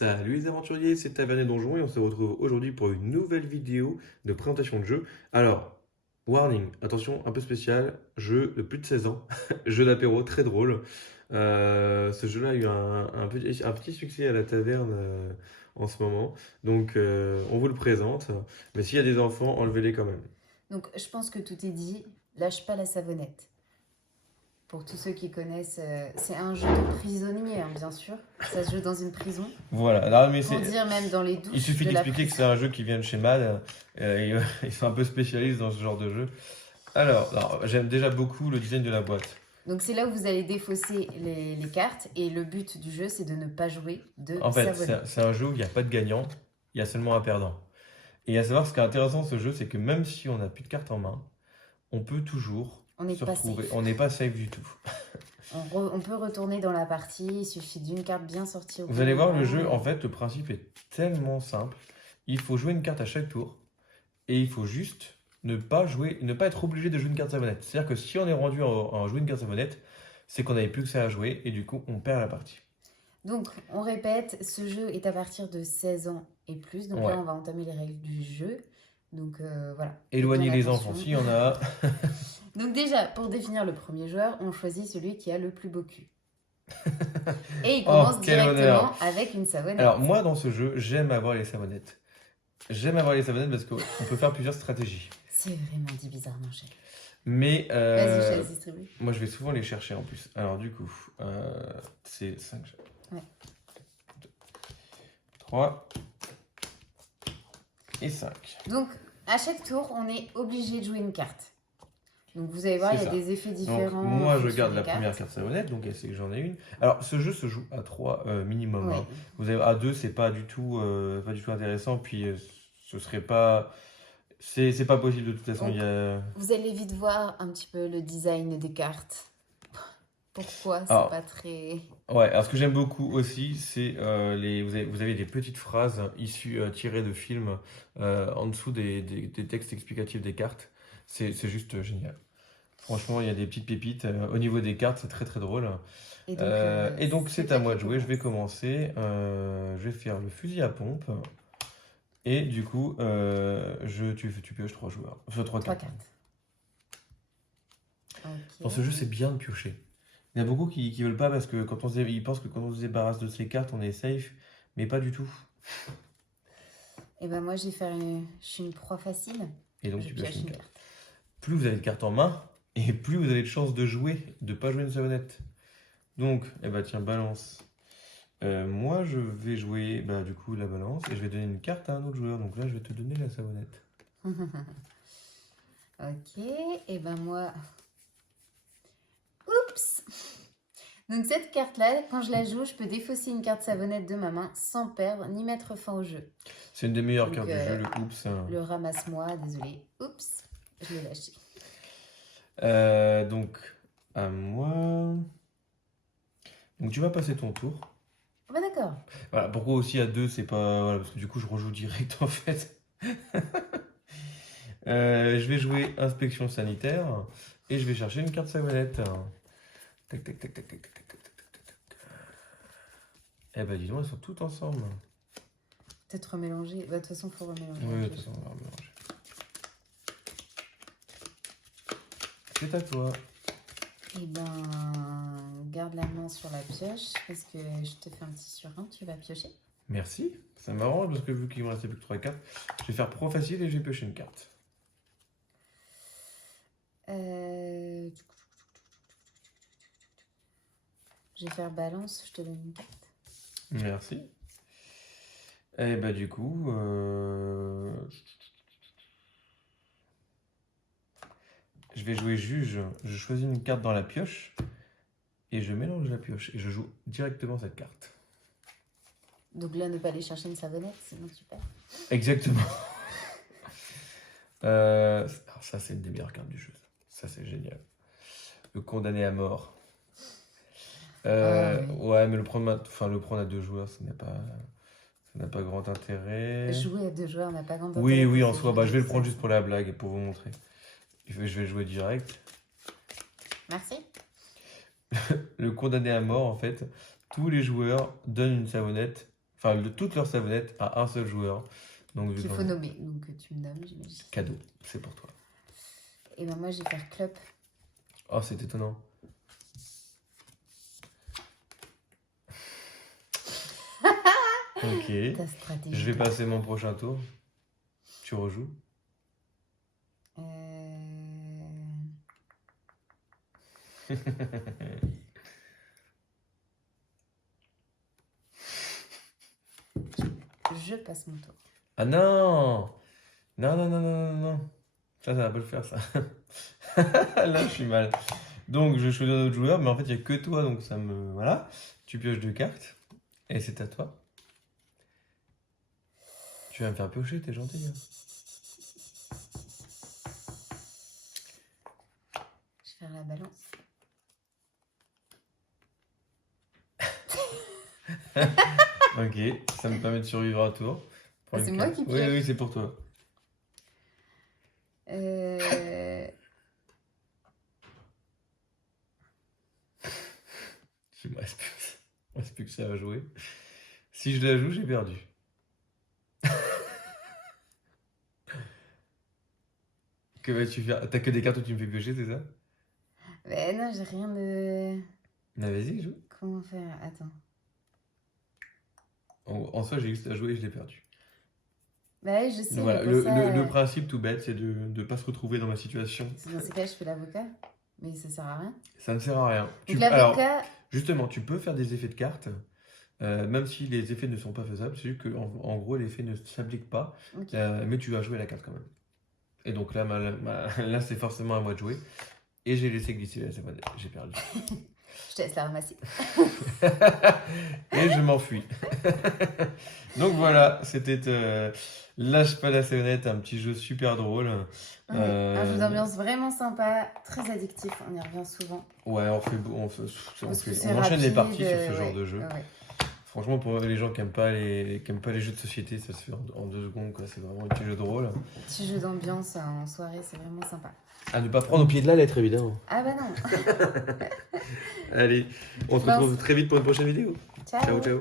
Salut les aventuriers, c'est Taverne et Donjon et on se retrouve aujourd'hui pour une nouvelle vidéo de présentation de jeu. Alors, warning, attention, un peu spécial, jeu de plus de 16 ans, jeu d'apéro très drôle. Ce jeu-là a eu un petit succès à la taverne en ce moment, donc on vous le présente. Mais s'il y a des enfants, enlevez-les quand même. Donc, je pense que tout est dit. Lâche pas la savonnette. Pour tous ceux qui connaissent, c'est un jeu de prisonnier, hein, bien sûr. Ça se joue dans une prison. Voilà, alors, mais Pour c'est, dire même dans les il douches suffit de la d'expliquer que prison. c'est un jeu qui vient de chez MAD, ils sont un peu spécialistes dans ce genre de jeu. Alors, j'aime déjà beaucoup le design de la boîte. Donc, c'est là où vous allez défausser les cartes. Et le but du jeu, c'est de ne pas jouer de En fait, c'est savonnette. c'est un jeu où il n'y a pas de gagnant, il y a seulement un perdant. Et à savoir, ce qui est intéressant de ce jeu, c'est que même si on n'a plus de cartes en main, on peut toujours On n'est se pas retrouver. safe. On n'est pas safe du tout. On peut retourner dans la partie. Il suffit d'une carte bien sortie au Vous bon allez voir, le moment. jeu, en fait, le principe est tellement simple. Il faut jouer une carte à chaque tour. Et il faut juste ne pas jouer, ne pas être obligé de jouer une carte savonnette. C'est-à-dire que si on est rendu en jouer une carte savonnette, c'est qu'on n'avait plus que ça à jouer et du coup, on perd la partie. Donc, on répète, ce jeu est à partir de 16 ans et plus. Donc Ouais. là, on va entamer les règles du jeu. Donc voilà, faites Éloignez bien les attention. enfants s'il y en a. Donc déjà, pour définir le premier joueur, on choisit celui qui a le plus beau cul. Et il Oh, commence quel honneur! directement avec une savonnette. Alors, moi, dans ce jeu, j'aime avoir les savonnettes. J'aime avoir les savonnettes parce qu'on peut faire plusieurs stratégies. C'est vraiment dit bizarrement, chérie. Mais Vas-y, je laisse distribuer. moi, je vais souvent les chercher en plus. Alors, du coup, c'est 5, Ouais. 3 et 5. Donc, à chaque tour, on est obligé de jouer une carte. Donc vous allez voir, C'est il y a ça. des effets Donc, différents. moi, en je fonction garde des la cartes. première carte savonnette, donc elle sait que j'en ai une. Alors, ce jeu se joue à 3 minimum. Ouais. Hein. Vous avez, à 2, c'est pas du tout intéressant. Puis, ce serait pas. C'est pas possible de toute façon. Donc, Il y a... vous allez vite voir un petit peu le design des cartes. Pourquoi c'est Alors, pas très... ouais, alors ce que j'aime beaucoup aussi, c'est vous avez des petites phrases issues, tirées de films en dessous des textes explicatifs des cartes. C'est juste génial. Franchement, il y a des petites pépites. Au niveau des cartes, c'est très très drôle. Et donc, c'est à toi moi qui de jouer. Je vais commence. commencer. Je vais faire le fusil à pompe. Et du coup, tu pioches 3 joueurs. Enfin, 3 Trois cartes. cartes. Ok. Dans ce jeu, c'est bien de piocher. Il y en a beaucoup qui veulent pas parce que ils pensent que quand on se débarrasse de ces cartes, on est safe, mais pas du tout. Et ben moi, je suis une proie facile. Et donc Je tu pioches pioche une une carte. carte. Plus vous avez de cartes en main, et plus vous avez de chances de jouer, de pas jouer une savonnette. Donc, eh ben tiens, balance. Moi, je vais jouer bah, du coup la balance et je vais donner une carte à un autre joueur. Donc là, je vais te donner la savonnette. Ok, et ben moi... Oups! Donc cette carte-là, quand je la joue, je peux défausser une carte savonnette de ma main sans perdre ni mettre fin au jeu. C'est une des meilleures Donc, cartes du jeu, le oups. Le ramasse-moi, désolé. Oups, je l'ai lâché. Donc, à moi. Donc tu vas passer ton tour. Ah bah d'accord. Voilà, pourquoi aussi à 2, c'est pas. Voilà, parce que du coup, je rejoue direct en fait. Je vais jouer inspection sanitaire et je vais chercher une carte savonnette. Tac, tac, tac, tac, tac, tac, tac, tac, tac, tac. Eh ben dis donc, elles sont toutes ensemble. Peut-être remélanger. Bah, de toute façon, il faut remélanger. Oui, de toute façon, on va mélanger. C'est à toi. Et ben, garde la main sur la pioche parce que je te fais un petit sur 1, tu vas piocher. Merci. Ça m'arrange parce que vu qu'il me restait plus que 3 cartes, je vais faire pro facile et je vais piocher une carte. Je vais faire balance, je te donne une carte. Merci. Et bah du coup, je vais jouer juge. Je choisis une carte dans la pioche et je mélange la pioche et je joue directement cette carte. Donc là, ne pas aller chercher une savonnette, sinon tu perds. Exactement. Alors ça, c'est une des meilleures cartes du jeu. Ça, c'est génial. Le condamné à mort. Oui. Ouais, mais le prendre à 2 joueurs, ça n'a pas grand intérêt. Jouer à 2 joueurs n'a pas grand intérêt. Oui, oui, en parce soi, que bah, je vais le sais. prendre juste pour la blague et pour vous montrer. Je vais jouer direct. Merci. Le condamné à mort, en fait, tous les joueurs donnent une savonnette enfin toutes leurs savonnettes à un seul joueur. Donc, vu Qu'il qu'on- faut nommer. Donc tu me nommes, j'imagine. cadeau, c'est pour toi. Et ben moi, je vais faire Clop. Oh, c'est étonnant. Ok. Ta stratégie. Je vais passer mon prochain tour. Tu rejoues. Je passe mon tour. Ah non! Non, non, non, non, non, non. Ça va pas le faire, ça. Là, je suis mal. Donc, je choisis un autre joueur, mais en fait, il n'y a que toi, donc ça me... Voilà. Tu pioches 2 cartes, et c'est à toi. Tu vas me faire piocher, t'es gentil. Hein. Je vais faire la balance. Ok, ça me permet de survivre à un tour. Prends Ah, une c'est moi carte. qui Oui, pioche. oui, c'est pour toi. Il me reste plus que ça à jouer. Si je la joue, j'ai perdu. Que vas-tu faire? T'as que des cartes où tu me fais piocher, c'est ça? Mais non, j'ai rien de... Bah vas-y, joue. Comment faire? Attends. En soi, j'ai juste à jouer et je l'ai perdu. Bah oui, je sais, Donc voilà, mais pour ça... le principe tout bête, c'est de ne pas se retrouver dans ma situation. Dans ces cas, je fais l'avocat. Mais ça sert à rien. Ça ne sert à rien. Donc Alors, l'avocat... justement, tu peux faire des effets de cartes, même si les effets ne sont pas faisables, c'est juste qu'en gros, l'effet ne s'applique pas, Ok. mais tu vas jouer la carte quand même. Et donc là, là c'est forcément à moi de jouer. Et j'ai laissé glisser la savonnette, j'ai perdu. Je te laisse la ramasser. Et je m'enfuis. Donc voilà, c'était Lâche pas la savonnette, un petit jeu super drôle. Ouais, un jeu d'ambiance vraiment sympa, très addictif, on y revient souvent. Ouais, Parce que c'est on enchaîne les rapide, parties sur ce genre ouais, de jeu. ouais. Franchement, pour les gens qui n'aiment pas les jeux de société, ça se fait en 2 secondes, quoi. C'est vraiment un petit jeu drôle. Petit jeu d'ambiance en soirée, c'est vraiment sympa. À ne pas prendre au pied de la lettre, évidemment. Ah bah non. Allez, on se retrouve très vite pour une prochaine vidéo. Ciao. Ciao, ciao.